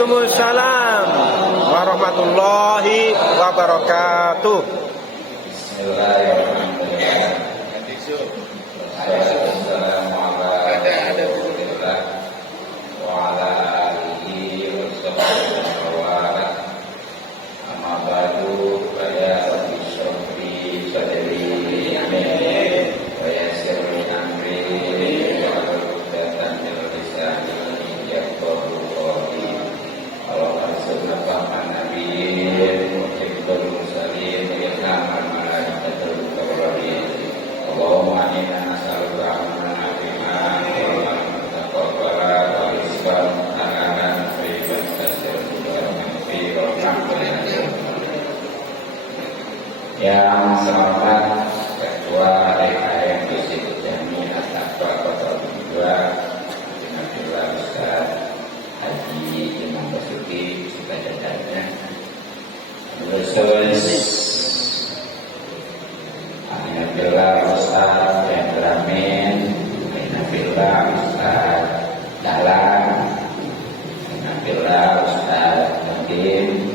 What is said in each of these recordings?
Waalaikumsalam warahmatullahi wabarakatuh. Yang selamat Ketua DKM Institut Jami At-Taqwa Kota Kedua Alhamdulillah Ustaz Haji Imam Basuki sudah jajarnya Khusus Alhamdulillah Ustaz Benjamin Alhamdulillah Ustaz Dahlan Alhamdulillah Ustaz Hakim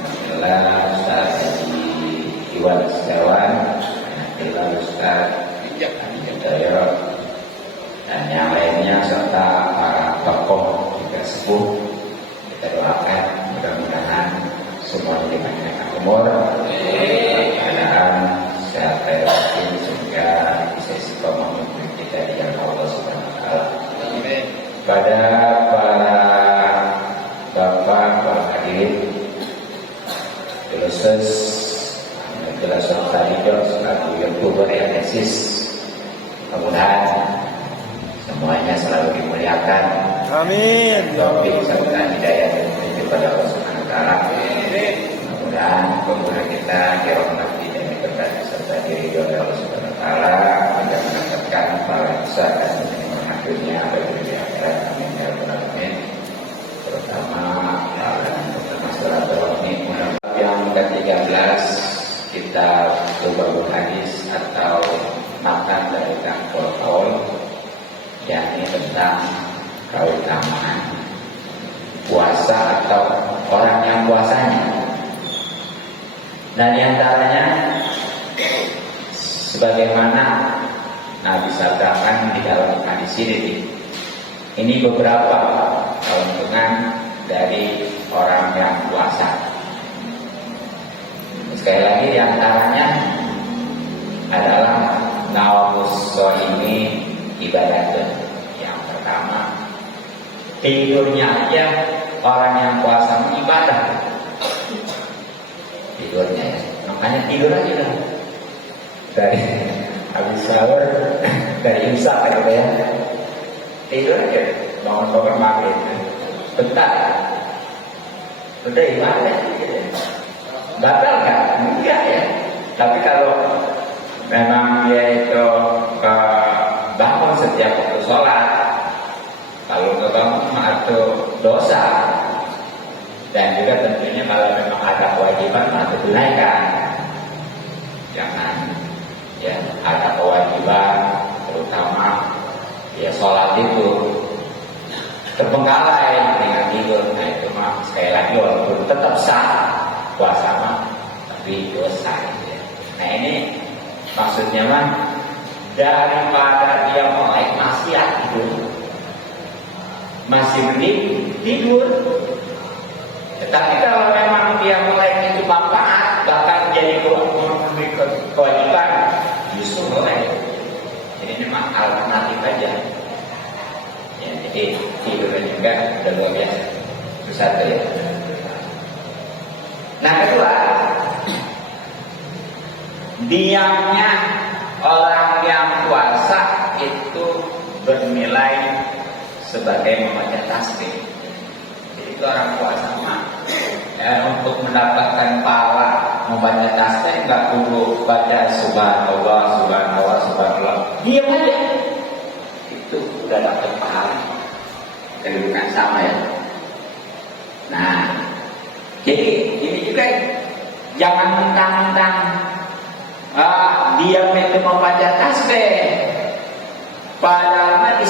Alhamdulillah Ustaz Iwan Setiawan, Alhamdulillah Ustaz Hidayat dan yang lainnya serta para tokoh juga sepuh. Kita doakan mudah-mudahan semua dipanjangkan umur, keadaan sehat batin sehingga bisa istiqomah kita di jalan Allah Subhanahu wa taala. Pada para bapak hadirin khusus jelasan tadi selaku YouTuber yang eksis, mudah-mudahan semuanya selalu dimuliakan. Amin. Taufik serta hidayah dan petunjuk pada Allah Subhanahu wa taala. Mudah-mudahan pengguna kita dirahmati dan diberkati serta diridhoi oleh Allah Subhanahu wa taala, agar mendapatkan pahala besar dan nikmat dunia bagi dunia akhirat. Amin ya rabbal alamin. Terutama masalah ini yang ke-13 kita berbau hadis atau makan dari kaul yakni tentang keutamaan puasa atau orang yang puasanya. Dan diantaranya sebagaimana Nabi sabdakan di dalam hadis ini beberapa keuntungan dari orang yang puasa. Sekali lagi diantaranya adalah naumus shaimi ibadatun. Yang pertama, tidurnya aja orang yang puasa ibadah. Tidurnya ya, makanya tidur aja dah. Dari habis sahur, dari imsak gitu ya. Tidur aja, bangun-bangun maghrib. Bentar. Udah ibadah gitu. Batal kan? Enggak ya. Tapi kalau memang dia itu bangun setiap waktu sholat, kalau kebangun itu dosa. Dan juga tentunya kalau memang ada kewajiban harus ditunaikan. Jangan ya ada kewajiban, terutama ya sholat itu terbengkalai dengan tidur. Nah itu mah sekali lagi walaupun tetap sah puasa mah tapi dosa ya. Nah ini maksudnya mah daripada dia mulai maksiat tidur masih mending tidur. Tetapi kalau memang dia mulai itu manfaat bahkan jadi kewajiban justru mulai. Jadi memang alternatif aja ya, jadi tidurnya juga udah luar biasa. Itu satu ya. Nah kedua, diamnya orang yang puasa itu bernilai sebagai membaca tasbih. Jadi itu orang puasa mah untuk mendapatkan pahala membaca tasbih nggak perlu baca subhanallah, subhanallah, subhanallah. Diam aja, itu udah dapat pahala. Kedudukan sama ya. Nah. Jadi ini juga jangan mentang-mentang dia itu membaca tasbih, padahal di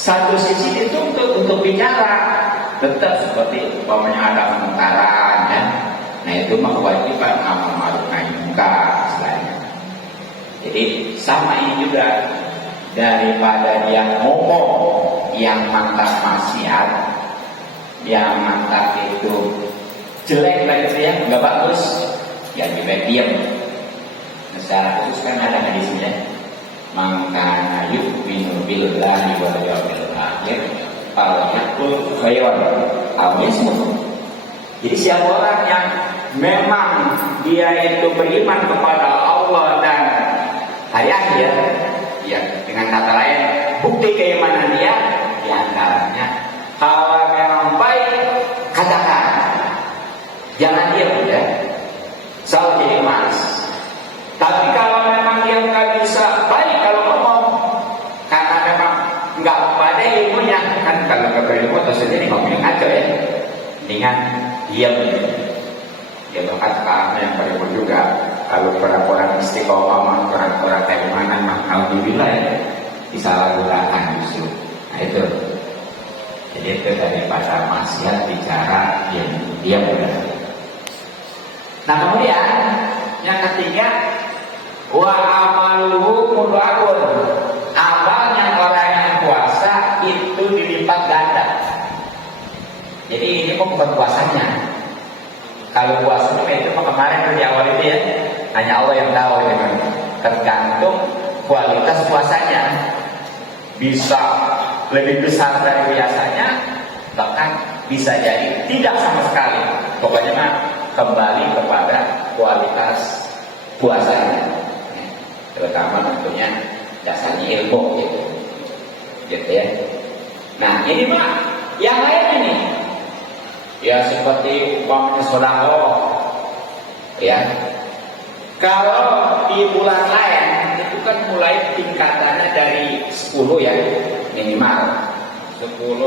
satu sisi dituntut untuk bicara, tetap seperti umpamanya ada pemungkaran ya. Nah itu mah kewajiban amal ma'ruf nahi munkar istilahnya. Jadi sama ini juga, daripada dia ngomong yang mantap maksiat, yang mantap itu jelek lah itu ya, nggak bagus, ya juga diam. Secara khusus kan ada hadisnya, maka yu'minu billahi wal yawmil akhir falyakul khairan aw yasmut. Jadi siapa orang yang memang dia itu beriman kepada Allah dan hari akhir, ya dengan kata lain bukti keimanan dia diantaranya kalau memang baik katakan, jangan diam ya, selalu jadi emas. Tapi kalau memang dia nggak bisa baik kalau ngomong karena memang nggak pada ilmunya, kan kalau nggak berilmu atau sendiri ngomongnya ngaco ya, dengan diam. Dia bahkan sekarang yang berikut juga, kalau orang-orang istiqomah, orang-orang keimanan, alhamdulillah ya, disalahgunakan justru. Nah itu, jadi itu daripada maksiat bicara dia benar. Nah kemudian yang ketiga, wa amaluhu mudha'un, amalnya orang yang puasa itu dilipat ganda. Jadi ini kok bukan puasanya. Kalau puasanya itu kemarin di awal itu ya, hanya Allah yang tahu ya, tergantung kualitas puasanya. Bisa lebih besar dari biasanya, bahkan bisa jadi tidak sama sekali. Pokoknya mah kembali kepada kualitas puasanya, terutama tentunya dasarnya ilmu gitu ya. Nah ini mah yang lain ini. Ya seperti umpamanya sedekah, ya. Kalau di bulan lain itu kan mulai tingkatannya dari 10 ya minimal, 10,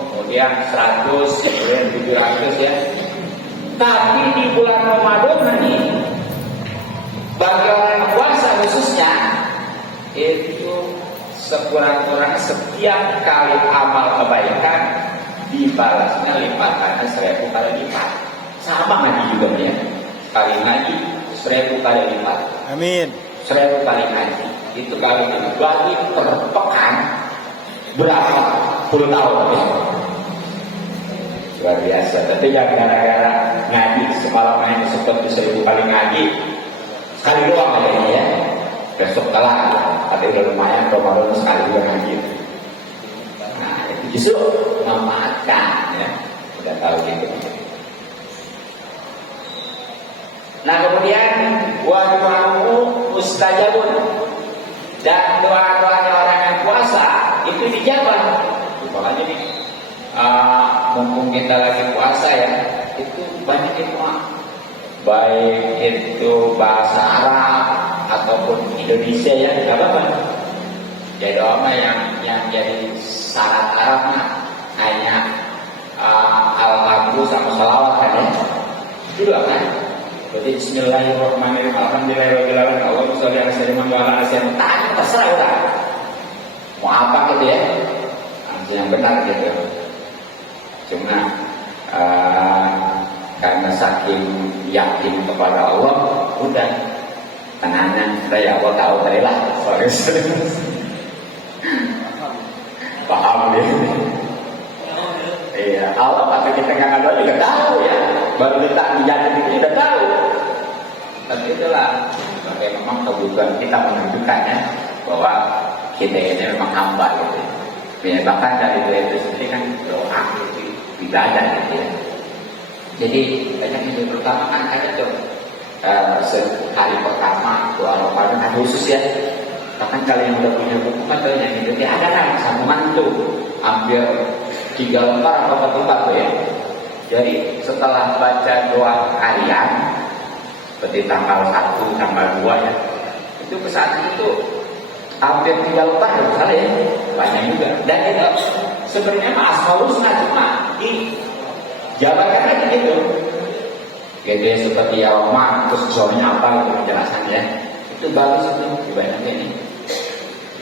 kemudian 100, kemudian 700 ya. Tapi di bulan Ramadan ini, bagi orang yang puasa khususnya, itu sekurang-kurangnya setiap kali amal kebaikan dibalasnya lipatannya 1000 kali lipat. Sama ngaji juga ya, kali ngaji 1000 kali lipat. Amin. 1000 kali ngaji itu kalau dibagi per pekan berapa puluh tahun ya? Luar biasa. Tapi yang gara-gara ngaji semalam hanya seperti 1000 kali ngaji sekali doang aja ini ya. Besok kalah, tapi udah lumayan Ramadan sekali juga ngaji. Justru memanfaatkan ya, udah tahu gitu. Nah kemudian wa du'a'u mustajabun, dan doa-doa orang yang puasa itu dijawab. Makanya nih mumpung kita lagi puasa ya, itu banyak hikmah, baik itu bahasa Arab ataupun Indonesia ya, nggak apa-apa. Jadi doa yang jadi syarat Arabnya hanya al-Qadru sama salawat kan ya. Itu doa kan. Jadi Bismillahirrahmanirrahim. Alhamdulillahirobbilalamin. Allahumma sholli ala sayyidina Muhammad wa ala alihi wasallam. Tanya terserah udah. Mau apa gitu ya? Yang benar gitu. Cuma karena saking yakin kepada Allah, udah tenangnya saya Allah tahu tadi lah. Paham deh. Iya, Allah tapi kita nggak ada juga tahu ya. Baru kita menjadi itu udah tahu. Tapi itulah sebagai memang kebutuhan kita menunjukkan ya bahwa kita ini memang hamba gitu. Ya, bahkan dari doa itu sendiri kan doa itu ibadah gitu ya. Jadi banyak yang pertama kan ada tuh hari pertama doa Ramadan khusus ya. Bahkan kalau yang udah punya buku kan tuh yang itu ada kan sambungan tuh hampir 3 lembar atau 4 lembar tuh ya. Jadi setelah baca doa harian seperti tanggal 1, tanggal 2 ya, itu ke saat itu hampir 3 lembar salah ya, banyak juga. Dan itu sebenarnya mah asmaul husna cuma dijabarkan aja gitu. Gede seperti ya Roma, terus soalnya apa gitu penjelasannya. Itu bagus itu ibadahnya ini.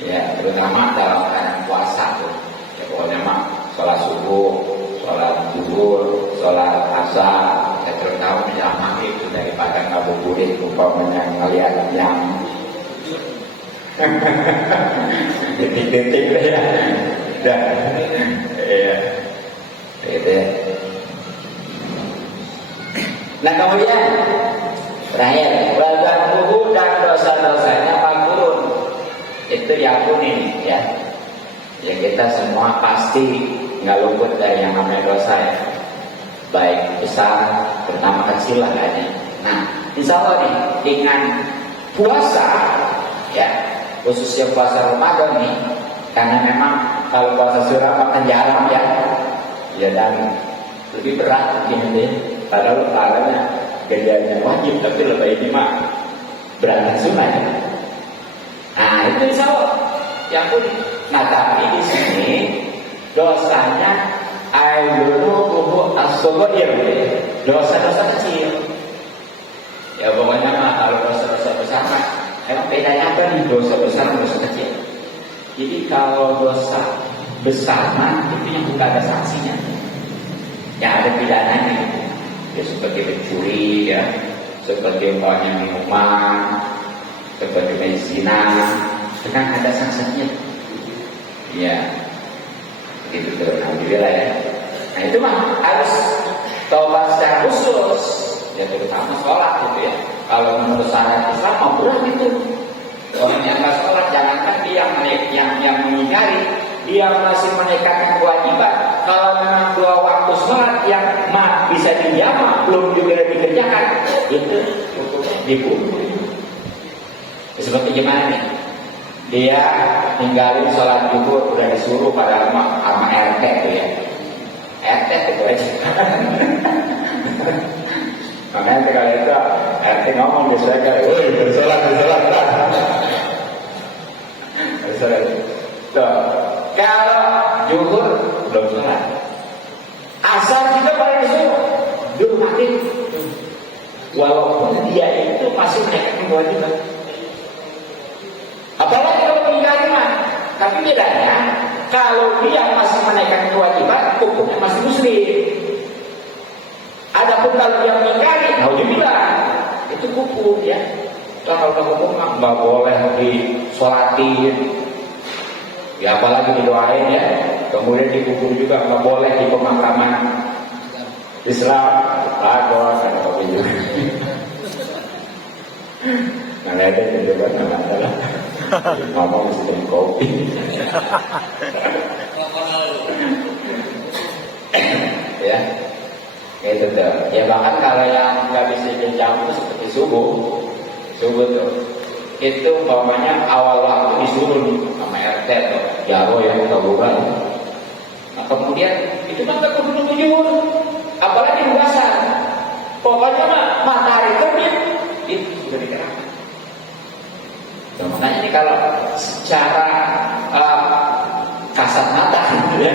Ya, terutama dalam keadaan puasa tuh. Ya pokoknya mah sholat subuh, sholat zuhur, sholat asar, ya terutama menjelang maghrib daripada ngabuburit umpamanya ngeliat yang detik-detik ya, dah, ya, gitu ya. Nah kemudian terakhir, wadzambuhu dan dosa-dosanya maghfurun. Itu yang kuning ya. Ya kita semua pasti nggak luput dari yang namanya dosa ya. Baik besar, terutama kecil lah kayaknya. Nah, insya Allah nih dengan puasa ya, khususnya puasa Ramadan nih, karena memang kalau puasa surah makan jarang ya, ya dan lebih berat mungkin deh. Padahal pahalanya ganjarannya wajib, tapi lebih ini mah berat sunnah ya. Nah itu insya Allah yang kuning. Nah tapi di sini dosanya ayyuruhu as-sogoir, dosa-dosa kecil. Ya pokoknya mah kalau dosa-dosa besar mah emang bedanya apa nih dosa besar dan dosa kecil? Jadi kalau dosa besar mah itu yang bukan ada sanksinya, yang ada pidananya gitu. Ya seperti mencuri ya, seperti umpamanya minuman, seperti zina, itu kan ada sanksinya. Ya, gitu tuh, alhamdulillah ya. Nah itu mah harus taubat secara khusus, ya terutama sholat gitu ya. Kalau menurut syariat Islam mau berat itu. Orang yang nggak sholat, jangankan dia yang mengingkari, dia masih menegakkan kewajiban. Kalau memang 2 waktu sholat yang bisa dijamak belum juga dikerjakan, itu dihukum. Seperti gimana nih? Dia ninggalin sholat zuhur udah disuruh pada sama RT itu ya. RT itu aja. Makanya kalau itu RT ngomong di sana, woi bersolat. Bersolat. Tuh, kalau zuhur belum sholat, asar kita pada disuruh, dulu mati. Walaupun dia itu masih menaikkan kewajiban. Apalagi kalau mengingkari mah, tapi bedanya kalau dia masih menaikkan kewajiban, hukumnya masih muslim. Adapun kalau dia mengingkari, naudzubillah, itu kufur ya. Kalau hukum mah nggak boleh disolatin, ya apalagi didoain ya. Kemudian dikubur juga nggak boleh di pemakaman Islam. Doa ada kopi juga. Nggak ada yang juga nggak ada. Ngomong mesti kopi. Ya, itu tuh. Ya bahkan kalau yang nggak bisa dijamu seperti subuh tuh, itu umpamanya awal waktu disuruh sama RT tuh, jaro yang taburan. Nah kemudian itu mah tak kudu tujuan, apalagi puasa. Pokoknya mah matahari terbit itu sudah dikerahkan. Nah, makanya ini kalau secara kasat mata gitu ya,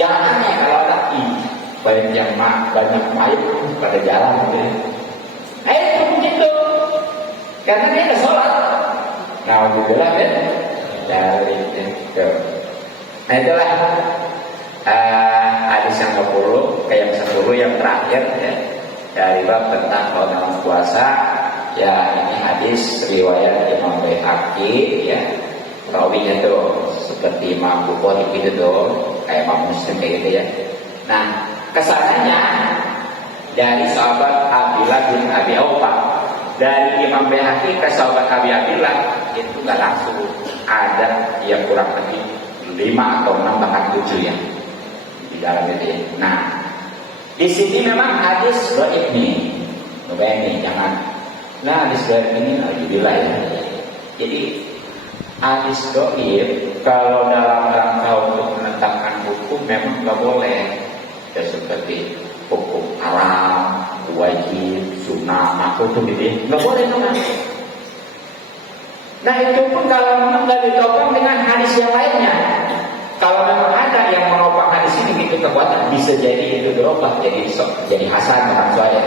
jangan aneh kalau ada banyak mayat pada jalan gitu ya. Itu begitu, karena dia ada sholat. Nah, alhamdulillah kan dari itu. Nah itulah hadis yang 10, kayak 10 yang terakhir ya, dari bab tentang dalam puasa. Ya ini hadis riwayat Imam Baihaqi ya, rawinya tuh seperti Imam Bukhari gitu tuh, kayak Imam Muslim kayak gitu ya. Nah kesananya dari sahabat Abdullah bin Abi Aufa, dari Imam Baihaqi ke sahabat Abi Abdullah itu nggak langsung, ada yang kurang lebih 5 atau 6 bahkan 7 ya di dalam itu ya. Nah di sini memang hadis dhaif nih, ini jangan. Nah hadis dhaif ini alhamdulillah ya. Jadi hadis dhaif kalau dalam rangka untuk menetapkan hukum memang nggak boleh. Ya, seperti hukum haram, wajib, sunnah, makruh gitu, nggak boleh teman. Nah itu pun kalau memang nggak ditopang dengan hadis yang lainnya. Kalau memang ada yang menopang hadis ini gitu kekuatan, bisa jadi itu berubah jadi hasan menurut saya.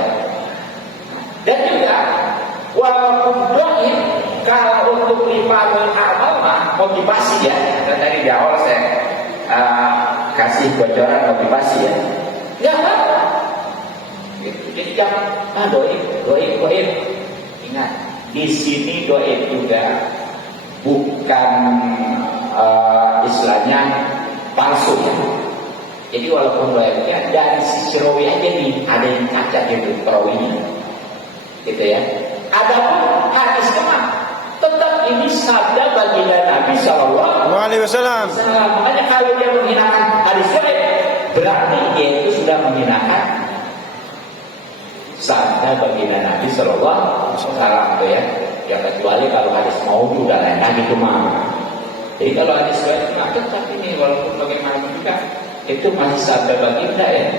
Dan juga walaupun dhaif, kalau untuk lima amal mah motivasi ya. Dan tadi di awal saya kasih kasih bocoran motivasi ya. Enggak apa-apa. Gitu. Jadi jangan doib. Ingat, di sini doib juga bukan istilahnya palsu ya. Jadi walaupun doibnya dari sisi rawi aja nih ada yang cacat gitu perawinya, gitu ya. Adapun hadisnya mah tetap ini sabda baginda Nabi Sallallahu Alaihi Wasallam. Makanya kalau dia menghinakan hadis doib, berarti dia itu sudah menghinakan sabda baginda Nabi Sallallahu Alaihi Wasallam, ya. Ya kecuali kalau hadis maudhu dan lain-lain gitu mah. Jadi kalau hadis doib mah tetap ini walaupun bagaimana juga itu masih sabda baginda ya.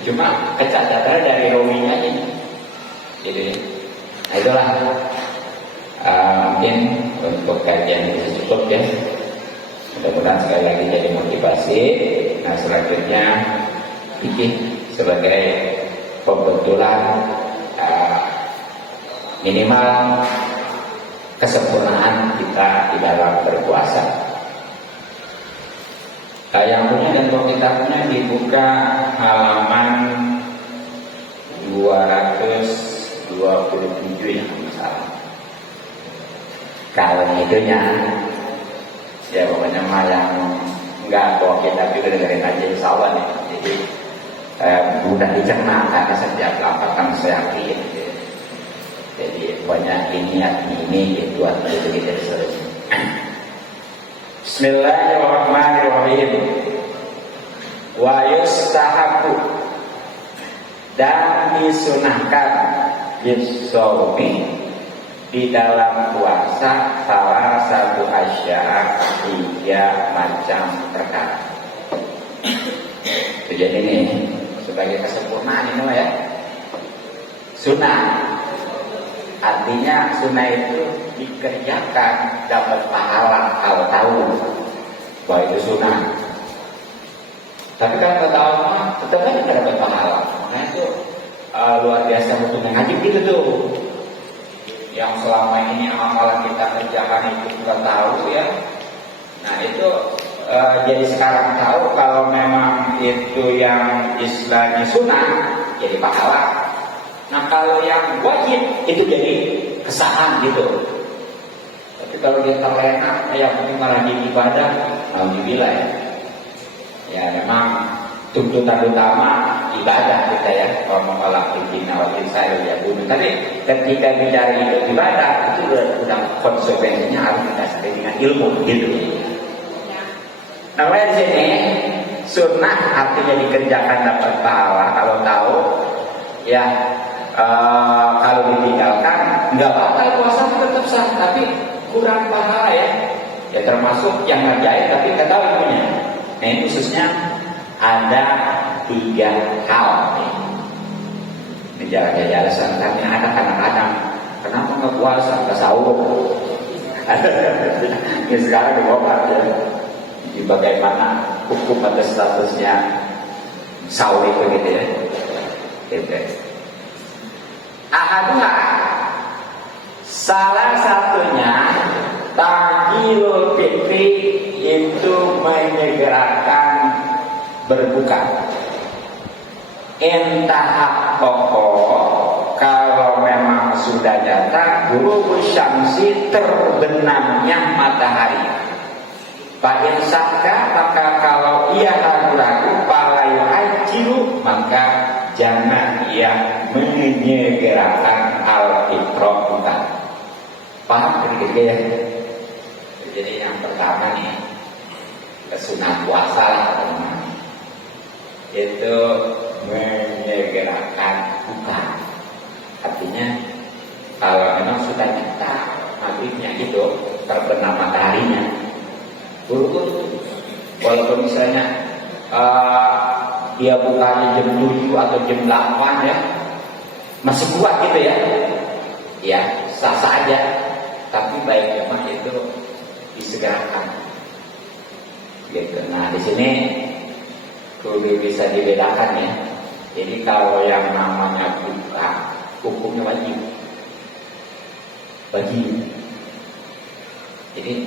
Cuma kecacatan dari rawinya aja. Jadi, nah itulah mungkin untuk kajian ini cukup ya. Mudah-mudahan sekali lagi jadi motivasi. Nah selanjutnya fikih sebagai pembentulan minimal kesempurnaan kita di dalam berpuasa. Yang punya dan kitabnya dibuka halaman 227 ya misalnya. Kalau itunya ya pokoknya mah yang enggak bawa kitab juga dengerin aja insya Allah nih. Jadi mudah dicerna karena setiap lapakan saya yakin. Jadi banyak ini itu atau itu seterusnya. Bismillahirrahmanirrahim. Wa yustahabu dan disunahkan bisawmi di dalam puasa salah satu asya 3 macam perkara. Jadi ini sebagai kesempurnaan ini ya. Sunnah artinya sunnah itu dikerjakan dapat pahala kalau tahu bahwa itu sunnah. Tapi kalau tahu mah tetap aja nggak dapat pahala. Makanya itu luar biasa untuk ngaji gitu tuh. Yang selama ini amalan kita kerjakan itu kita tahu ya. Nah itu jadi sekarang tahu kalau memang itu yang istilahnya sunnah jadi pahala. Nah kalau yang wajib itu jadi kesalahan gitu. Tapi kalau dia terlena, yang penting malah di ibadah, alhamdulillah ya. Ya memang tuntutan utama ibadah kita ya. Kalau menolak bikin awal saya ya bunuh. Tapi ketika bicara itu ibadah itu udah konsekuensinya harus didasari dengan ilmu gitu. Nah di sini sunnah artinya dikerjakan dapat pahala kalau tahu ya. Kalau ditinggalkan nggak batal puasa tetap sah, tapi kurang pahala ya. Ya termasuk yang ngerjain tapi nggak tahu ilmunya. Nah ini khususnya ada 3 hal. Ini jalan-jalan alasan kami ada kadang-kadang kenapa nggak puasa nggak sahur? Ini sekarang dibongkar ya. Bagaimana hukum atau statusnya sahur itu gitu ya. Gitu. Ahadnya salah satunya tahilul fitri itu menyegerakan berbuka. Entah pokok kalau memang sudah nyata guru syamsi terbenamnya matahari. Ba'in sakka maka kalau ia ragu-ragu palayu ajilu maka jangan ia menyegerakan al-fitrah bukan. Paham sedikit ya? Jadi yang pertama nih kesunah puasa lah teman. Itu menyegerakan bukan. Artinya kalau memang sudah nyata maghribnya itu terbenam mataharinya buru-buru. Walaupun misalnya dia bukanya jam 7 atau jam 8 ya masih kuat gitu ya. Ya sah-sah aja. Tapi baiknya mah itu disegerakan. Gitu. Nah di sini kudu bisa dibedakan ya. Jadi kalau yang namanya buka hukumnya wajib. Jadi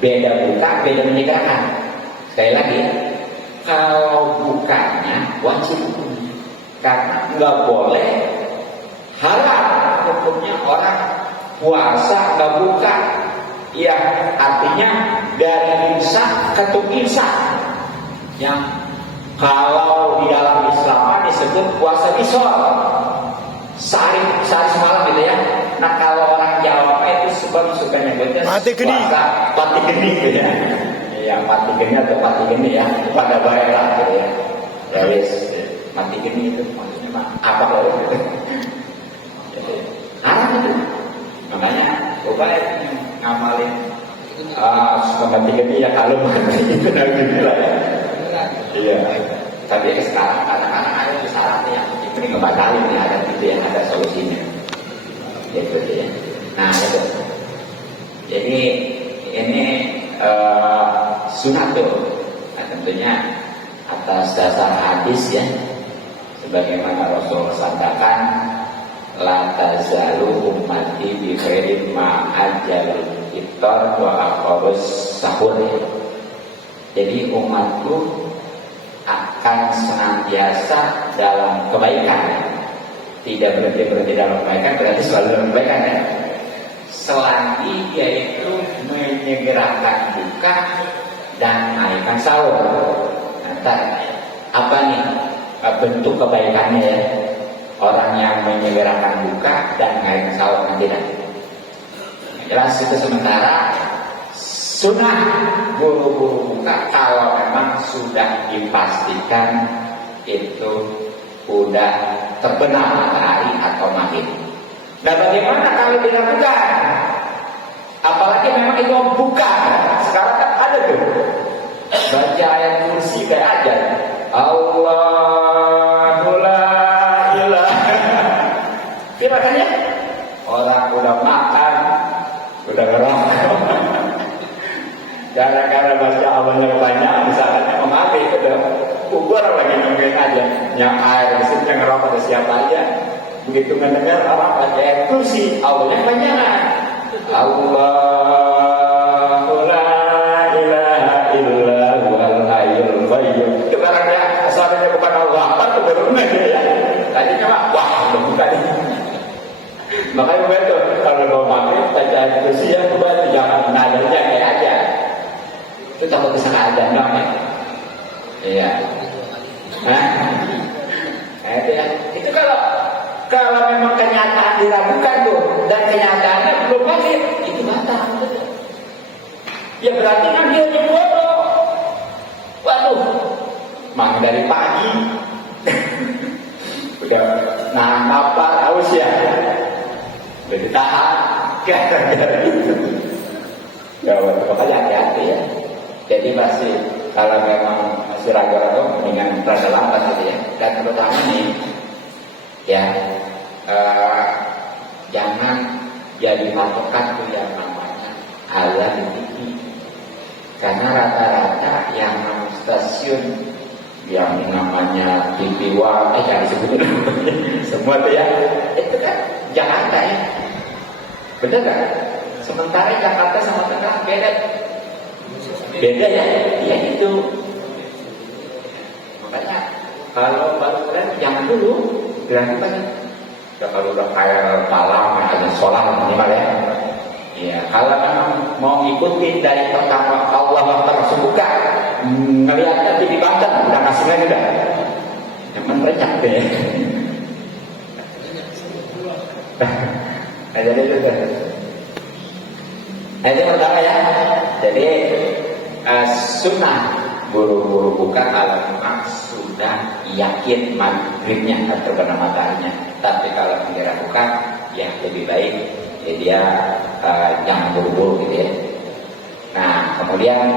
beda buka, beda menyegerakan. Sekali lagi kalau bukanya wajib, karena nggak boleh haram hukumnya orang puasa nggak buka. Ya artinya dari imsak ke imsak, yang kalau di dalam Islam disebut puasa bisor, sehari semalam gitu ya. Nah kalau orang Jawa itu suka nyebutnya mati geni, mati geni gitu ya. Ya mati geni atau mati geni ya, pada baik lah gitu ya. Ya wis, mati geni itu maksudnya apa loh gitu. Haram itu, makanya upaya ngamalin suka mati geni ya, kalau mati itu gini lah ya. Iya. Tapi sekarang kadang-kadang ada syaratnya yang ini ngebatalin ya, ada gitu ya, ada solusinya. Gitu ya. Nah itu. Jadi ini sunat tuh. Nah, tentunya atas dasar hadis ya, sebagaimana Rasul sabdakan, la tazalu ummati bi khairin ma ajalul iftar wa aqrus sahur. Jadi umatku akan senantiasa dalam kebaikan, tidak berhenti dalam kebaikan, berarti selalu dalam kebaikan ya. Selagi dia itu menyegerakan buka dan naikkan sahur. Nah, apa nih bentuk kebaikannya ya? Orang yang menyegerakan buka dan naikkan sahur tidak. Jelas itu. Sementara sunnah buru-buru buka kalau memang sudah dipastikan itu udah terbenam matahari atau maghrib. Dan bagaimana kalau dilakukan? Apalagi memang itu buka. Sekarang kan ada tuh baca ayat kursi kayak aja. Allahu la ilaha. Kira-kira orang udah makan, udah ngerokok, gara-gara baca awalnya banyak, misalnya mati, udah kubur lagi nungguin aja. Yang air mesinnya ngerokok ada siapa aja. Begitu mendengar orang baca ayat kursi, awalnya banyak. Allahu la ilaha illa huwal hayyul qayyum. Itu barangnya asalnya bukan Allah, itu baru ya. Tadi cuma wah bukan. Makanya betul kalau mau pakai baca ayat kursi ya, jangan nadanya kayak aja. Itu takut kesana aja namanya. Iya. Nah, itu ya. Itu kalau memang kenyataan diragukan tuh dan kenyataannya belum maghrib, itu batal. Ya berarti kan dia bodoh. Waduh, mang dari pagi udah nahan lapar haus ya, udah ditahan gara-gara itu. Gawat, makanya hati-hati ya. Jadi pasti kalau memang masih ragu-ragu mendingan rada lambat gitu ya. Dan terutama nih ya jangan jadi patokan tuh yang namanya azan TV. Karena rata-rata yang stasiun yang namanya TV jangan sebutin semua tuh ya, itu kan Jakarta ya, bener kan? Sementara Jakarta sama Tangerang beda ya, iya itu. Makanya kalau baru keren jangan dulu berarti banyak. Ya kalau udah kayak malam ada sholat minimal ya. Iya, kalau memang mau ikutin dari pertama Allah langsung buka, ngelihatnya di Banten udah kasih lagi udah. Yang merenyah deh. Nah, jadi itu. Nah, itu pertama ya. Jadi sunnah buru-buru buka kalau memang sudah yakin maghribnya atau terbenam mataharinya. Tapi kalau tidak buka, ya lebih baik ya dia jangan buru-buru gitu ya. Nah kemudian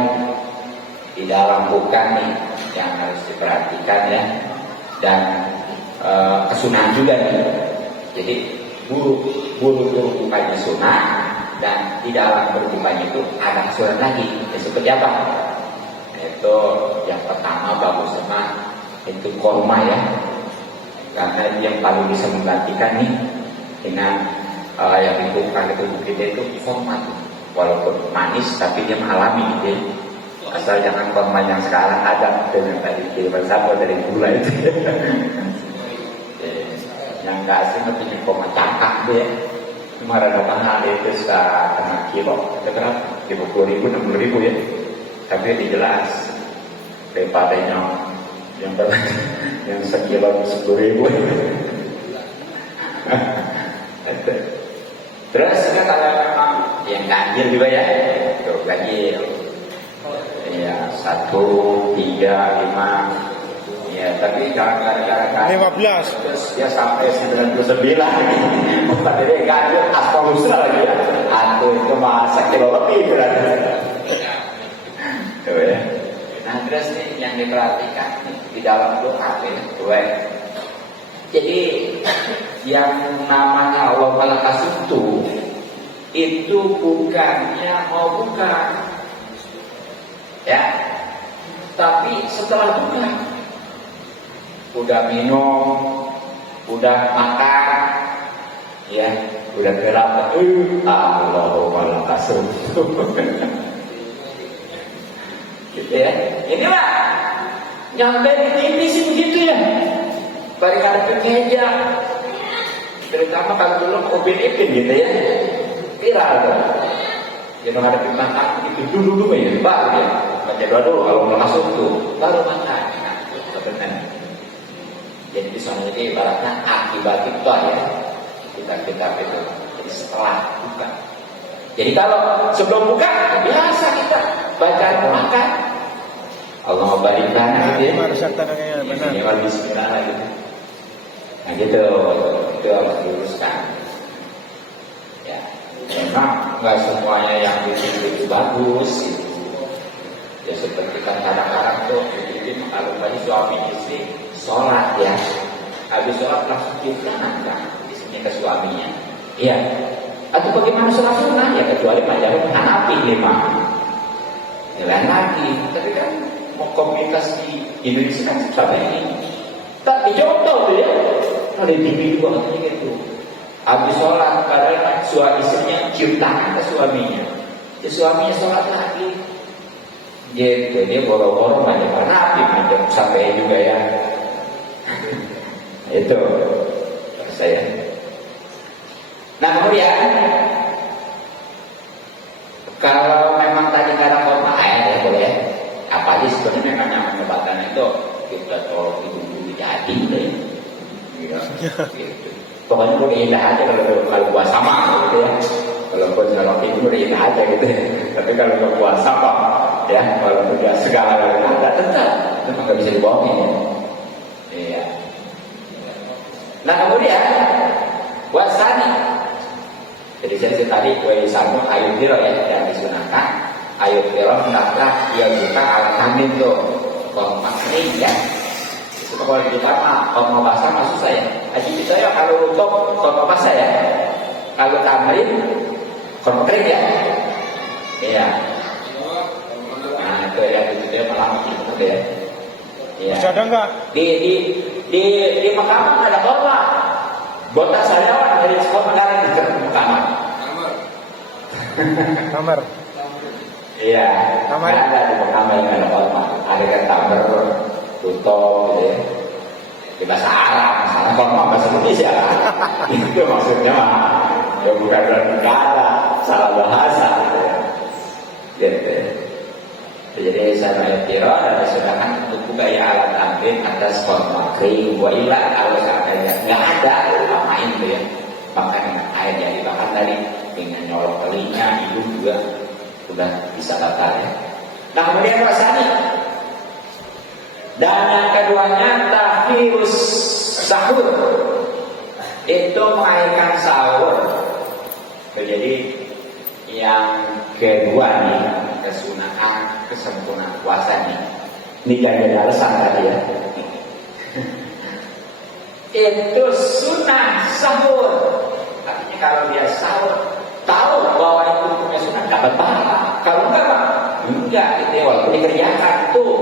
di dalam buka nih yang harus diperhatikan ya, dan kesunahan juga nih. Jadi buru-buru bukanya sunnah, dan di dalam berbukanya itu ada asuran lagi. Ya, seperti apa? Itu yang pertama bagus sama itu korma ya, karena yang paling bisa menggantikan nih dengan yang dibuka ke tubuh kita itu korma, walaupun manis tapi dia alami gitu ya. Asal jangan korma yang sekarang ada dengan tadi kiriman sapo dari gula itu. Yang nggak asing punya koma cakap deh. Kemarin datang ada itu setengah kilo, berapa? 50.000, 60.000 ya. Tapi dijelas daripada yang sekilo 10.000. Terus kan kalau memang yang ganjil juga ya, tuh ganjil. Ya 1, 3, 5. Ya, tapi jangan gara-gara 15. terus ya sampai 99. Bukan dia ganjil asal-usul lagi ya. Atau itu masa kilo lebih berarti. Tuh ya. Nah terus nih yang diperhatikan nih, di dalam doa ya. Jadi yang namanya Allah malah kasih itu bukannya mau buka, ya, tapi setelah buka, udah minum, udah makan, ya, udah gelap, Allahumma lakasum. Gitu ya. Inilah nyampe di TV sih begitu ya. Balik ada meja. Terutama kalau dulu Upin Ipin gitu ya. Viral tuh. Jadi ada makan itu dulu ya, baru ya. Baca doa dulu kalau mau masuk tuh, baru makan. Nah, benar. Jadi di sana ini ibaratnya akibat itu ya. Kita itu. Jadi setelah buka. Jadi kalau sebelum buka biasa kita baca makan. Allah barik lana gitu ya. Ini wal bismillah gitu. Nah gitu, itu harus diluruskan. Ya, memang nggak semuanya yang itu bagus. Gitu. Ya seperti kan kadang-kadang tuh, jadi kalau tadi suami istri sholat ya, habis sholat langsung dipelangkan istrinya ke suaminya. Iya. Atau bagaimana sholat sunnah ya kecuali mazhab Hanafi 5. Ya lain lagi, tapi kan mau komunitas di Indonesia kan sampai ini. Tapi contoh tuh ya, ada TV juga katanya gitu. Habis sholat, kadang suami istrinya cium tangan ke suaminya. Ya suaminya sholat lagi. Gitu, dia boro-boro macam sampai juga ya. Itu saya. Nah kemudian kalau memang tadi karena forma ya boleh. Apa aja sebenarnya memang yang menyebabkan itu kita tolong ibu-ibu jadi deh. Gitu. Pokoknya udah indah aja kalau buat sama gitu ya. Kalau buat kalau ibu udah indah aja gitu ya. Tapi kalau buat puasa kok ya kalau udah segala ada tetap itu nggak bisa dibohongin. Iya. Nah kemudian wasani. Jadi saya tadi kue satu ayu biro ya yang disunahkan. Ayu biro hendaklah dia buka alat hamil tuh. Kalau makni ya. Itu kalau di depan kalau basah maksud saya. Haji saya kalau untuk kalau basah ya. Kalau tamrin kalau kering ya. Iya. Nah itu ya itu dia malah gitu ya. Iya. Masih ada enggak? Di Mekah ada korma. Botak saya dari sekolah negara di kamar. Kamar. Iya. Kamar ada di kamar yang ada korma. Ada kan kamar tutup gitu ya. Di bahasa Arab, misalnya korma bahasa Indonesia. Itu maksudnya mah. Ya bukan negara, salah bahasa. Gitu ya. Jadi saya kira dan disunahkan untuk buka ya alat ambil atas korma kering wailah kalau seandainya nggak ada main itu ya makan air jadi bahkan tadi dengan nyolok telinga hidung juga sudah bisa batal ya. Nah kemudian rasanya dan yang keduanya takhirus sahur itu mengakhirkan sahur. Jadi yang kedua nih kesunahan kesempurnaan puasa nih. Ini gak ada alasan tadi ya. Itu sunnah sahur. Artinya kalau dia sahur tahu bahwa itu punya sunnah dapat pahala. Kalau enggak Pak, enggak gitu ya. Walaupun dikerjakan tuh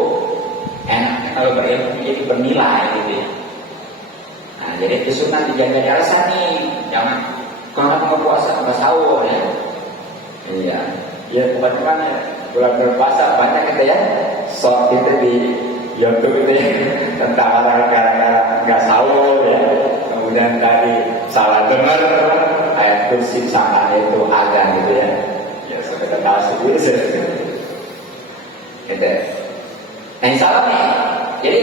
enaknya kalau berilmu jadi bernilai gitu ya. Nah jadi itu sunnah dijaga di alasan nih. Jangan kalau mau puasa nggak sahur ya. Iya. Ya bagaimana bulan berpuasa banyak gitu ya short itu di YouTube itu ya tentang orang gara-gara nggak sahur ya, kemudian tadi salah dengar ayat kursi sama itu azan gitu ya, ya sudah tahu sendiri gitu. Nah insya Allah nih, jadi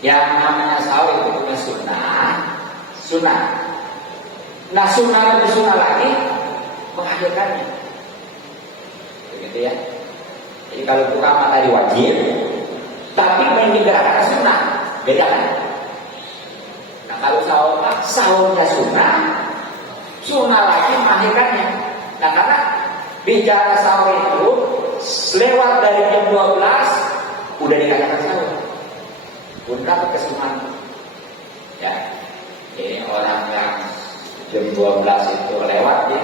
yang namanya sahur itu bukan sunnah. Nah sunnah lebih sunnah lagi mengakhirkannya, begitu ya. Jadi kalau pertama tadi wajib, tapi menyegerakan sunnah, beda kan? Nah kalau sahurnya sunnah lagi mengakhirkannya. Nah karena bicara sahur itu lewat dari jam 12 udah dikatakan sahur, udah kesunahan. Ya, ini orang yang jam 12 itu lewat ya,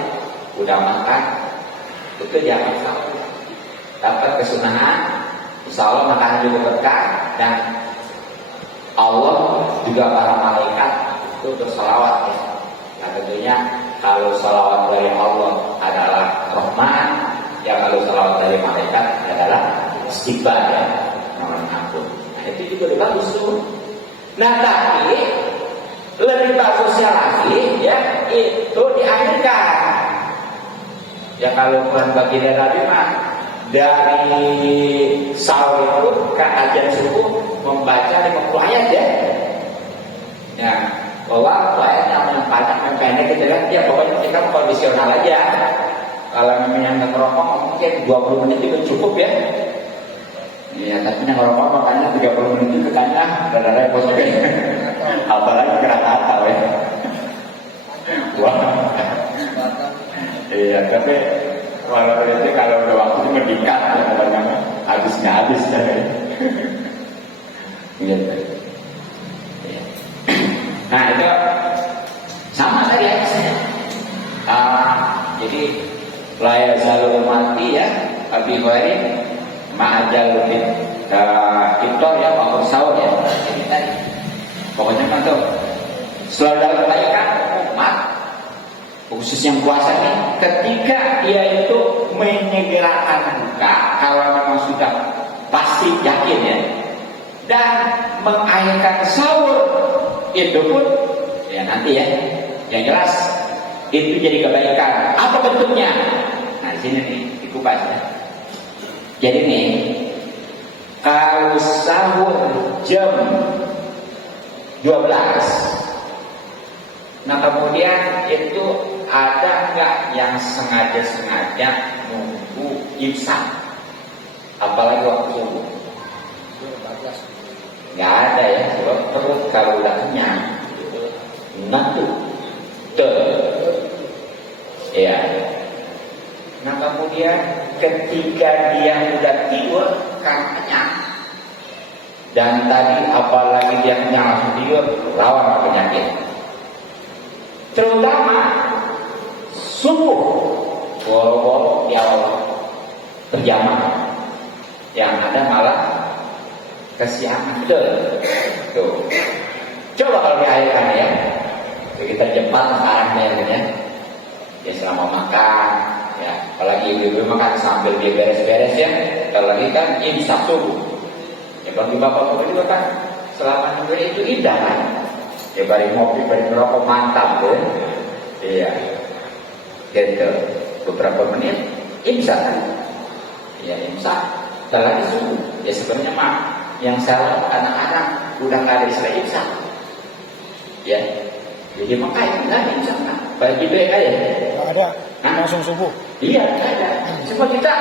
udah makan, itu jangan sahur. Dapat kesunahan, insya Allah makan juga berkah, dan Allah juga para malaikat itu bersolawat ya. Nah tentunya kalau solawat dari Allah adalah rahmat, ya kalau solawat dari malaikat adalah istighfar ya, mohon ampun. Nah itu juga lebih bagus tuh. Nah tapi lebih bagusnya lagi ya itu diakhirkan. Ya kalau bukan baginda Nabi mah dari sahur itu ke azan subuh membaca 50 ayat ya. Ya, bahwa ayat yang panjang yang pendek gitu kan, ya pokoknya kita kondisional aja. Kalau memang yang ngerokok mungkin 20 menit itu cukup ya. Iya, tapi yang ngerokok makanya 30 menit itu katanya udah repot juga. Apalagi kena ya. Wah. Iya, tapi kalau itu kalau udah waktu meningkat ya kadang-kadang habis ya. Gitu. Nah itu sama tadi ya misalnya. Jadi layar selalu mati ya, Abi Hurairah ma'ajal lebih itu ya waktu sahur ya. Jadi tadi pokoknya kan tuh selalu dalam kebaikan umat khusus yang puasa ini ketika dia itu menyegerakan buka kalau memang sudah pasti yakin ya, dan mengakhirkan sahur itu pun ya nanti ya yang jelas itu jadi kebaikan. Apa bentuknya? Nah di sini nih dikupas ya. Jadi nih kalau sahur jam 12, nah kemudian itu ada nggak yang sengaja nunggu imsak, apalagi waktu subuh? Nggak ada ya, sebab perut kalau udah kenyang ngantuk ya. Nah kemudian ketika dia udah tidur kan kenyang, dan tadi apalagi dia kenyang langsung tidur, lawan penyakit. Terutama subuh boro-boro di awal berjamaah, yang ada malah kesiangan tuh. Coba kalau diakhirkan ya, kita cepat sekarang ya, ya selama makan ya, apalagi ibu-ibu makan sambil dia beres-beres ya, apalagi kan imsak subuh ya, bagi bapak-bapak juga kan selama itu indah kan ya, bari ngopi, bari merokok mantap ya. Iya gitu, beberapa menit imsak kan ya, imsak apalagi subuh ya. Sebenarnya mah yang salah anak-anak udah nggak ada istilah imsak ya, jadi makanya nggak ada imsak kan, baik itu ya kayak nggak ada langsung subuh. Iya nggak ada, cuma kita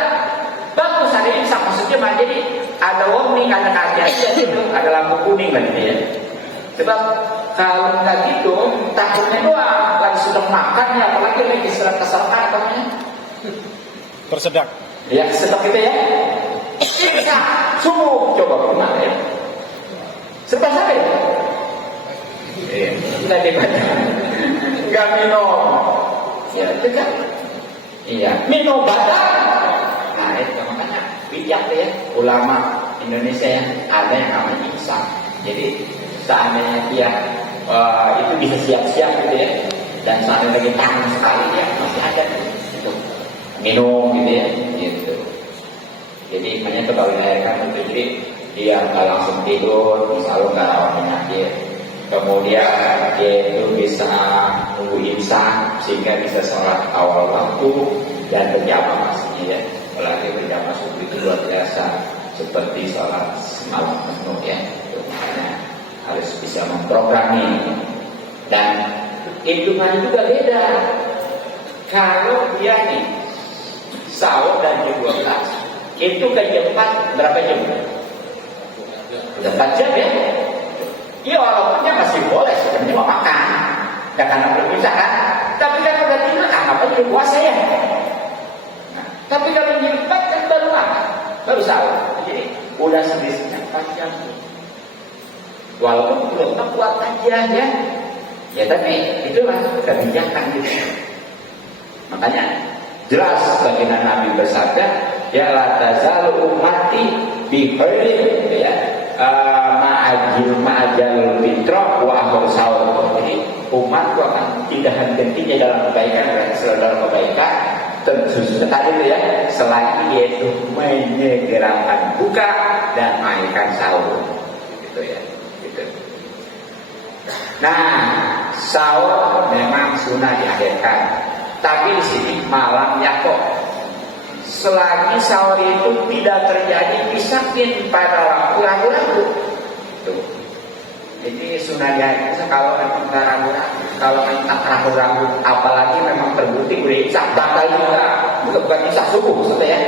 bagus ada imsak, maksudnya mah jadi ada warning, ada kajian gitu, ada lampu kuning kan gitu ya. Sebab kalau nggak gitu takutnya doang lagi sudah makan ya, apalagi lagi istirahat keserkan namanya Tersedak ya, sedap gitu ya. Bisa subuh coba pernah ya, serba saja nggak dibaca, nggak minum ya, tegak iya, minum badan. Nah itu makanya bijak ya ulama Indonesia yang ada yang namanya imsak. Jadi seandainya dia itu bisa siap-siap gitu ya, dan seandainya lagi tangan sekali ya masih ada gitu minum gitu ya gitu. Jadi makanya kalau dilahirkan itu jadi dia nggak langsung tidur, selalu nggak rawan penyakit. Kemudian dia itu bisa nunggu imsak sehingga bisa sholat awal waktu dan berjamaah pastinya ya. Apalagi berjamaah subuh itu luar biasa, seperti sholat semalam penuh ya. Itu makanya harus bisa memprogram ini. Dan hitungannya juga beda. Kalau dia nih sahur dan jam 12 itu ke jam 4 berapa jam? 4 jam ya? Iya walaupun dia masih boleh sebenarnya mau makan, ya karena belum bisa kan. Tapi kalau udah tidur, apa jadi puasa ya? Nah, tapi kalau jam 4 kan baru makan, baru sahur. Jadi udah selisihnya 4 jam. Walaupun belum kuat aja ya. Ya tapi itulah kebijakan gitu. Makanya jelas baginda Nabi bersabda, ya la tazalu ummati bi khairin ya. Ma'ajal fitrah wa akhir sahur. Jadi umatku akan tidak henti-hentinya dalam kebaikan dan selalu dalam kebaikan. Tentu tadi itu ya, selain yaitu menyegerakan buka dan mainkan sahur. Gitu ya. Gitu. Nah, sahur memang sunnah diakhirkan. Tapi di sini malam yakok. Selagi sahur itu tidak terjadi pisahin pada waktu ragu-ragu. Tuh. Jadi sunnah diakhirkan kalau memang ragu-ragu. Kalau memang ragu-ragu, apalagi memang terbukti udah imsak, batal juga. Bukan imsak subuh maksudnya ya.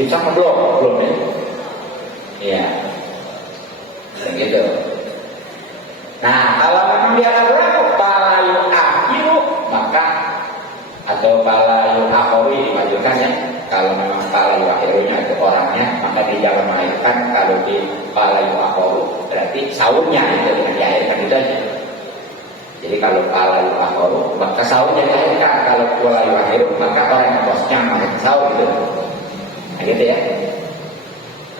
Imsak belum ya. Iya. Begitu. Nah, kalau memang dia ragu-ragu, palayu akhiru, maka atau palayu akhiri dimajukan ya. Kalau memang palayu akhirunya itu orangnya, maka dia jangan melahirkan. Kalau di palayu akhiru berarti sahurnya itu dengan diakhirkan itu aja. Jadi kalau palayu akhiru maka sahurnya diakhirkan. Kalau palayu akhiru maka orang yang bosnya melahirkan sahur itu. Nah gitu ya.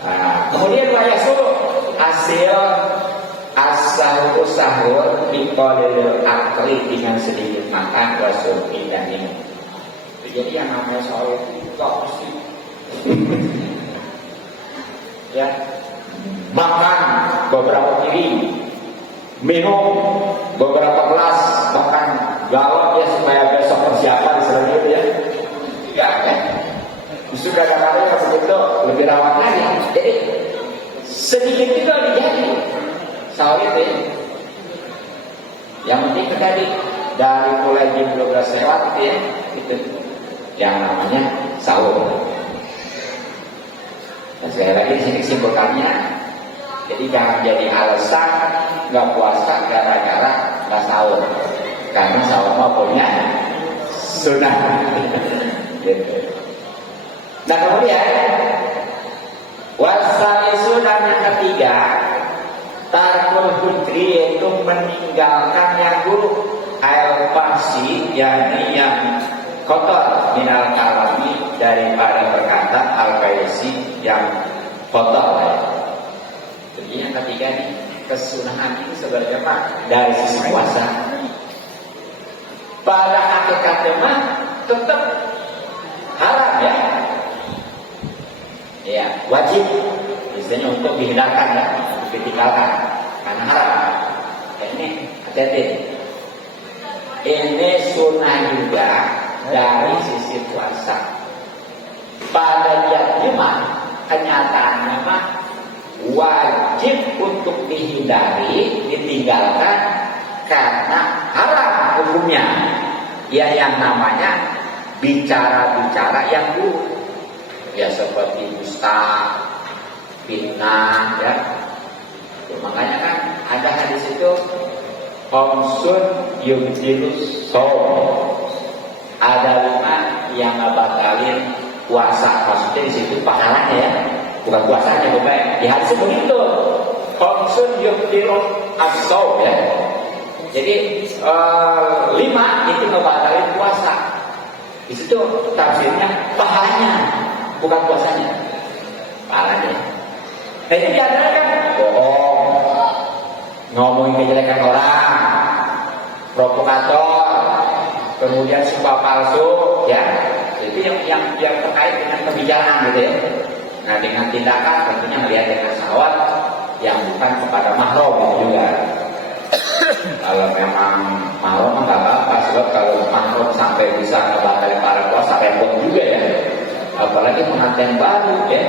Nah, kemudian wayasur hasil asal sahur dikolil akli dengan sedikit makan wasurki dan minum. Jadi yang namanya sahur itu gak mesti ya makan beberapa piring, minum beberapa gelas, bahkan galak ya supaya besok persiapan selanjutnya ya. Enggak ya. Sudah ada kali yang begitu lebih rawan lagi. Jadi sedikit juga dijadi sahur itu ya. Yang penting tadi dari mulai jam 12 lewat itu ya, itu yang namanya sahur. Dan sekali lagi di sini kesimpulannya, jadi jangan jadi alasan nggak puasa gara-gara nggak sahur, karena sahur mah punya sunnah. Gitu. Nah kemudian wasalisu dan yang ketiga tarkul hudri, yaitu meninggalkan yang buruk, air pasti yakni yang kotor minal kalami, daripada perkataan al-faisi yang kotor. Jadi yang ketiga nih, kesunahan ini sebenarnya Pak dari sisi puasa. Pada hakikatnya mah tetap haram ya. Ya, wajib biasanya untuk dihindarkan ya, ditinggalkan karena haram. Ini hati-hati. Ini sunnah juga dari sisi puasa. Pada jadinya kenyataannya mah wajib untuk dihindari, ditinggalkan karena haram hukumnya. Ya yang namanya bicara-bicara yang buruk. Ya seperti dusta, fitnah ya. Makanya kan ada hadis itu Homsun yubdilus shaum. Ada 5 yang ngebatalin puasa. Maksudnya di situ pahalanya ya, bukan puasanya bukan. Di hadis begitu. Homsun yubdilus as-shaum ya. Jadi 5 itu ngebatalin puasa. Di situ tafsirnya pahalanya, bukan puasanya. Pahalanya. Nah ini diantara kan bohong, ngomongin kejelekan orang, provokator, kemudian sumpah palsu, ya. Itu yang terkait dengan pembicaraan gitu ya. Nah dengan tindakan tentunya melihat dengan syahwat yang bukan kepada mahram juga. Kalau memang mahram nggak apa-apa, sebab kalau mahram sampai bisa ngebatalin para puasa repot juga ya. Apalagi pengantin baru ya,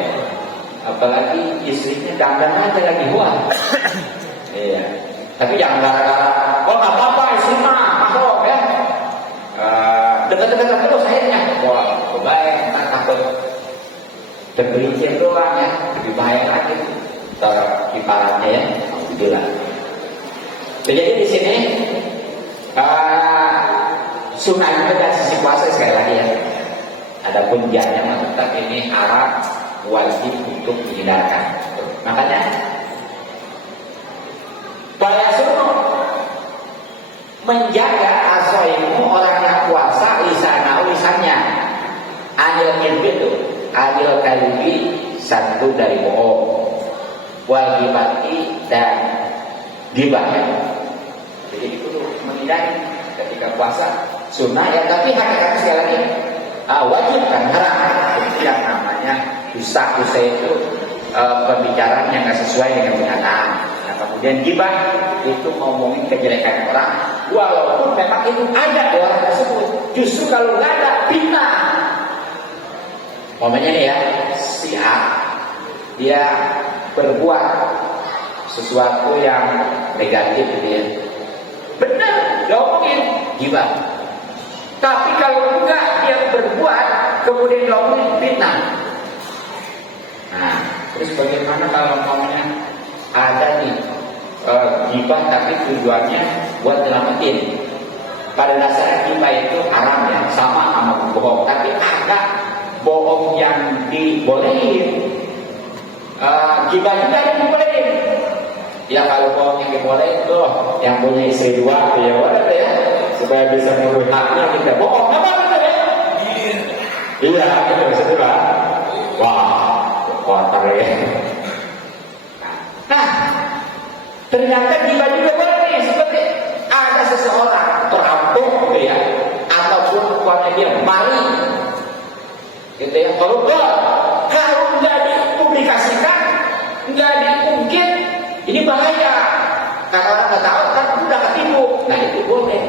apalagi istrinya dandan aja lagi wah. Iya. Tapi jangan gara-gara, oh nggak apa-apa istri mah mahram ya. Dekat-dekat terus akhirnya, wah baik, tak takut tergelincir doang ya, lebih bahaya lagi ibaratnya ya. Alhamdulillah. Jadi di sini sunnah itu dari sisi puasa sekali lagi ya. Adapun jangan tetap ini haram, wajib untuk dihindarkan. Makanya para sunnah menjaga asoimu orang yang puasa lisannya anil itu anil kalbi satu dari bohong wal gibati dan gibah ya. Jadi itu menghindari ketika puasa sunnah ya, tapi hakikatnya sekali lagi wajib kan haram. Itu yang namanya dusta itu pembicaraan yang nggak sesuai dengan kenyataan. Nah, kemudian gibah itu ngomongin kejelekan orang walaupun memang itu ada di orang tersebut. Justru kalau nggak ada fitnah. Momennya nih ya, si A dia berbuat sesuatu yang negatif gitu ya. Benar, ngomongin gibah. Tapi kalau enggak dia berbuat kemudian ngomongin fitnah. Nah, terus bagaimana kalau ngomongnya ada nih gibah tapi tujuannya buat nyelamatin. Pada dasarnya gibah itu haram ya, sama bohong. Tapi ada bohong yang dibolehin. Gibah juga yang dibolehin. Ya kalau bohong yang dibolehin tuh yang punya istri dua ya boleh ya, supaya bisa memenuhi haknya kita bohong. Apa itu ya? Iya, itu maksudnya lah. Wah, kotor ya. Nah, ternyata gibah juga boleh nih, seperti ada seseorang perampok gitu ya, ataupun umpamanya dia maling, gitu ya. Kalau nggak dipublikasikan, nggak diungkit, ini bahaya. Karena orang nggak tahu kan udah ketipu. Nah itu boleh.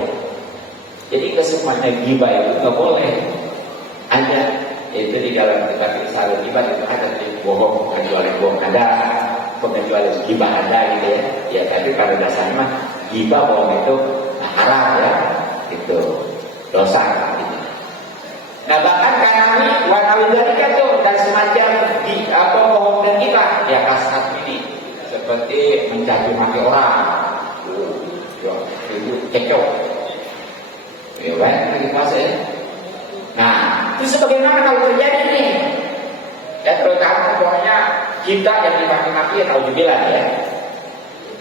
Jadi kesemuanya gibah itu nggak boleh. Ada itu di dalam kitab Risalah gibah itu ada bohong, pengecualian bohong ada, pengecualian gibah ada gitu ya. Ya tapi pada dasarnya mah gibah bohong itu haram ya, itu dosa. Gitu. Nah bahkan kanami wanawi dari itu dan semacam di apa bohong dan gibah ya kasat ini seperti mencaci maki orang, itu cekcok, ya baik lagi puasa ya. Nah itu sebagaimana kalau terjadi nih, ya terutama pokoknya kita yang dimaki-maki ya tahu juga lah ya.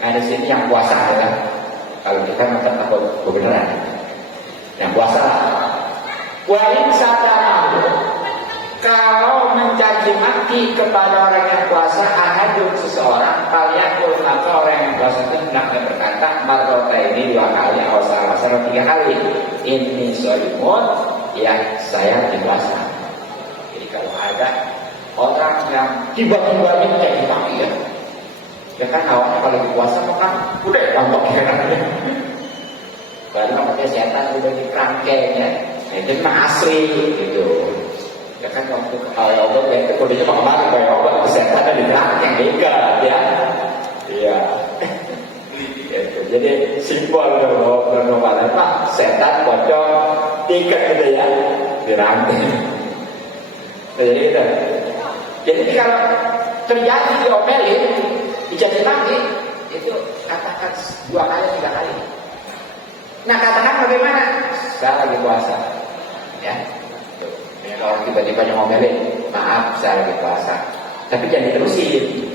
Nah di sini yang puasa ya, kalau kita nggak takut kebenaran, yang puasa. Walaupun satanahu kalau mencaci maki kepada orang yang puasa ahadun seseorang kalian maka orang yang puasa itu hendaknya berkata marrota ini 2 kali atau salah 3 kali ini sholimun ya saya puasa. Jadi kalau ada orang yang tiba-tiba mencaci maki ya kan awalnya kalau puasa makan udah gampang ya kan karena pakai setan udah dikerangkeng ya. Itu mah asli gitu. Ya kan waktu kalau obat ya itu kodenya mau kemarin kayak obat kesehatan dan diterapkan yang beda ya. Iya. Jadi simpel loh bernomalan pak setan pocong tiket gitu ya dirantai. Jadi gitu. Jadi kalau terjadi diomelin dicaci maki itu katakan 2 kali 3 kali. Nah katakan bagaimana? Saya lagi puasa. Ya, ya kalau tiba-tiba ngomelin, maaf saya lagi puasa. Tapi jangan diterusin.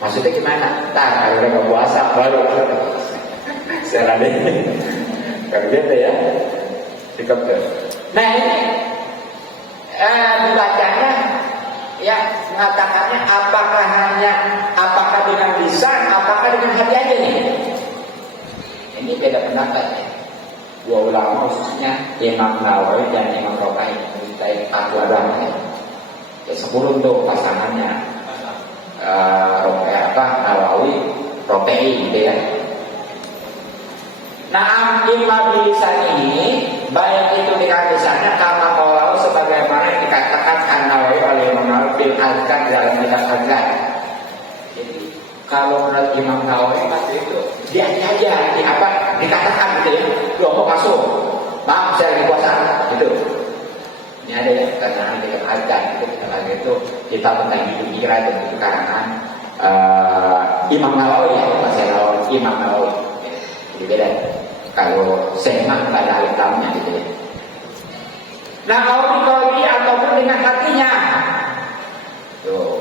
Maksudnya gimana? Ntar kalau udah puasa baru saya raden. Kalau gitu ya, cukup tuh. Nah ini dibacanya, ya mengatakannya apakah dengan lisan, apakah dengan hati aja nih? Ini beda pendapat ya. 2 ulama khususnya Imam Nawawi dan Imam Rokai mencintai fatwa agama ya. Ya 10 tuh pasangannya. Nawawi, Roke'i gitu ya. Nah, imam bilisan ini baik itu dikatakannya karena kalau sebagaimana dikatakan An-Nawawi oleh Imam Nawawi bil azkar dalam kitab azkar. Jadi kalau menurut Imam Nawawi itu dia aja dikatakan gitu ya, kelompok masuk, maaf saya lagi puasa gitu. Ini ada yang karena kitab azkar itu kita tentang hidup kira itu karangan Imam Nawawi ya, Imam Nawawi. Jadi beda. Kalau semak pada hitamnya gitu ya. Nah, kalau ataupun dengan hatinya. Tuh.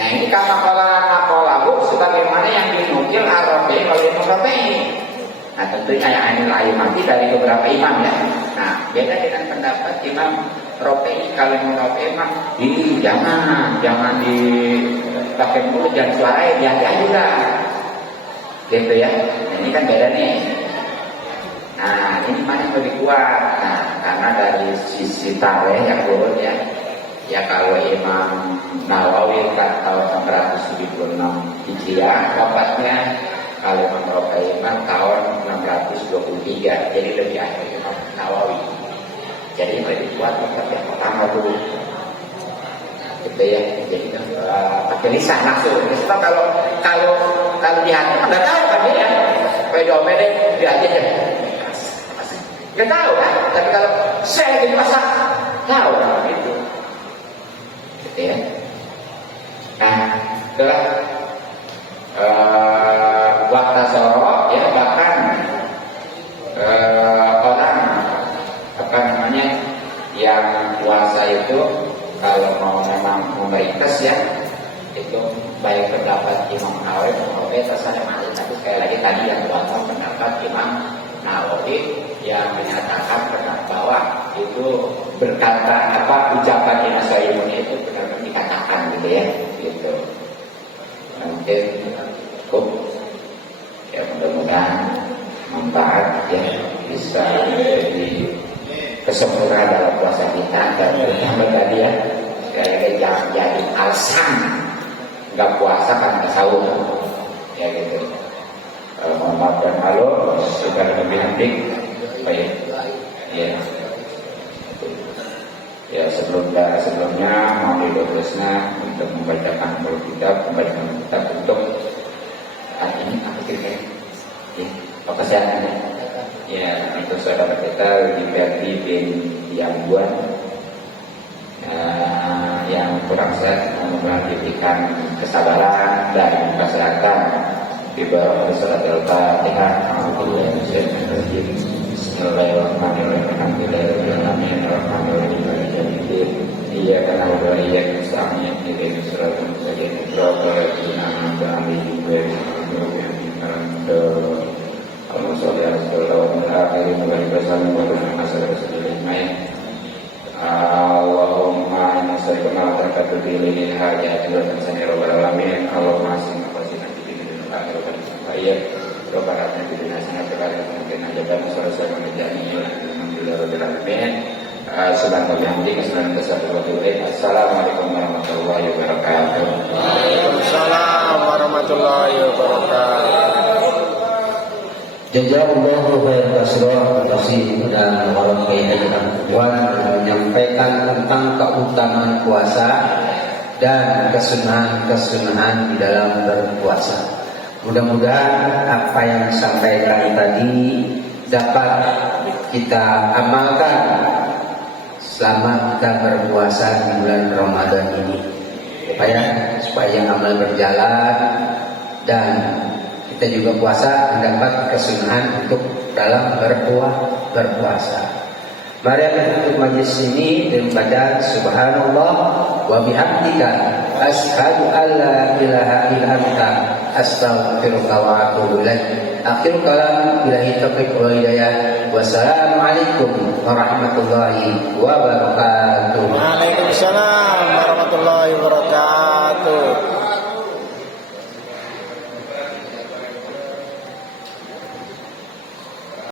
Nah, ini karena pola sebagaimana yang dinukil Ar-Rafi'i oleh Imam Rafi'i. Nah, tentunya yang lain mati dari beberapa imam ya. Nah, beda dengan pendapat Imam Rafi'i. Kalau Imam Rafi'i mah, jangan dipakai mulut, jangan suaranya, diajak juga. Gitu ya. Nah, ini kan beda nih. Nah, ini mana yang lebih kuat? Nah, karena dari sisi tarikh yang turun ya. Ya kalau Imam Nawawi tahun 676 Hijriah wafatnya, kalau Imam Rafi'i tahun 623. Jadi lebih akhir Imam Nawawi. Jadi yang lebih kuat tetap yang pertama dulu. Gitu ya. Jadi pakai lisan langsung. Sebab kalau di hati nggak tahu kan dia. Pede di hati aja. Gak tahu kan, tapi kalau saya di pasar tahu gitu. Gitu ya. Nah, setelah waktu sorok ya, bahkan orang yang puasa itu kalau mau memang memberikan ya, itu baik pendapat Imam Nawawi maupun terserah Malik. Tapi sekali lagi tadi yang pertama pendapat Imam Nawawi yang menyatakan bahwa itu berkata ucapan Imam Syafi'i itu benar-benar dikatakan gitu ya, gitu. Mungkin cukup ya, mudah-mudahan manfaat ya, bisa jadi kesempurnaan dalam puasa kita. Dan terutama tadi ya, sekali lagi jangan jadi alasan nggak puasa karena sahur ya gitu. Mohon maaf dan malu sudah lebih nanti. Baik, ya sebelumnya mau diterusnya untuk membacakan kitab untuk saat ini apa kira-kira? Ya, kesehatannya. Ya, untuk saudara kita di Berti bin Yangguan yang kurang sehat, semoga diberikan kesabaran dan kesehatan. Di bawah surat Al-Fatihah. Bismillahirrahmanirrahim. Alhamdulillahirrahmanirrahim. Alhamdulillahirrahmanirrahim. Iyyaka na'budu wa iyyaka nasta'in. Ihdinas siratal mustaqim. Siratal ladzina an'amta 'alaihim ghairil maghdubi 'alaihim waladdallin. Allahumma shalli 'ala sayyidina Muhammadin wa sallim wa barik. Allahumma inna nas'aluka al-barakata fi lil hajati wa tahsani rabbal alamin. Allahumma asin qasina fi dunya akhirah wa samaya. Robbana atina fid dunya hasanatan wa qina adzaban nar. Alhamdulillah rabbil alamin. Assalamualaikum warahmatullahi wabarakatuh. Waalaikumsalam warahmatullahi wabarakatuh. Jazakallahu khairan katsira. Terima kasih kepada Bapak Kiai Puan menyampaikan tentang keutamaan puasa dan kesunahan-kesunahan di dalam berpuasa. Mudah-mudahan apa yang disampaikan tadi dapat kita amalkan selama kita berpuasa di bulan Ramadan ini, supaya amal berjalan dan kita juga puasa mendapat kesunahan untuk dalam berpuasa. Mari kita tutup majlis ini dengan baca Subhanallah wa bihamdika asyhadu an la ilaha illa anta astaghfiruka wa atubu ilaik. Akhir kalam, billahi taufiq wal hidayah. Wassalamualaikum warahmatullahi wabarakatuh. Waalaikumsalam warahmatullahi wabarakatuh.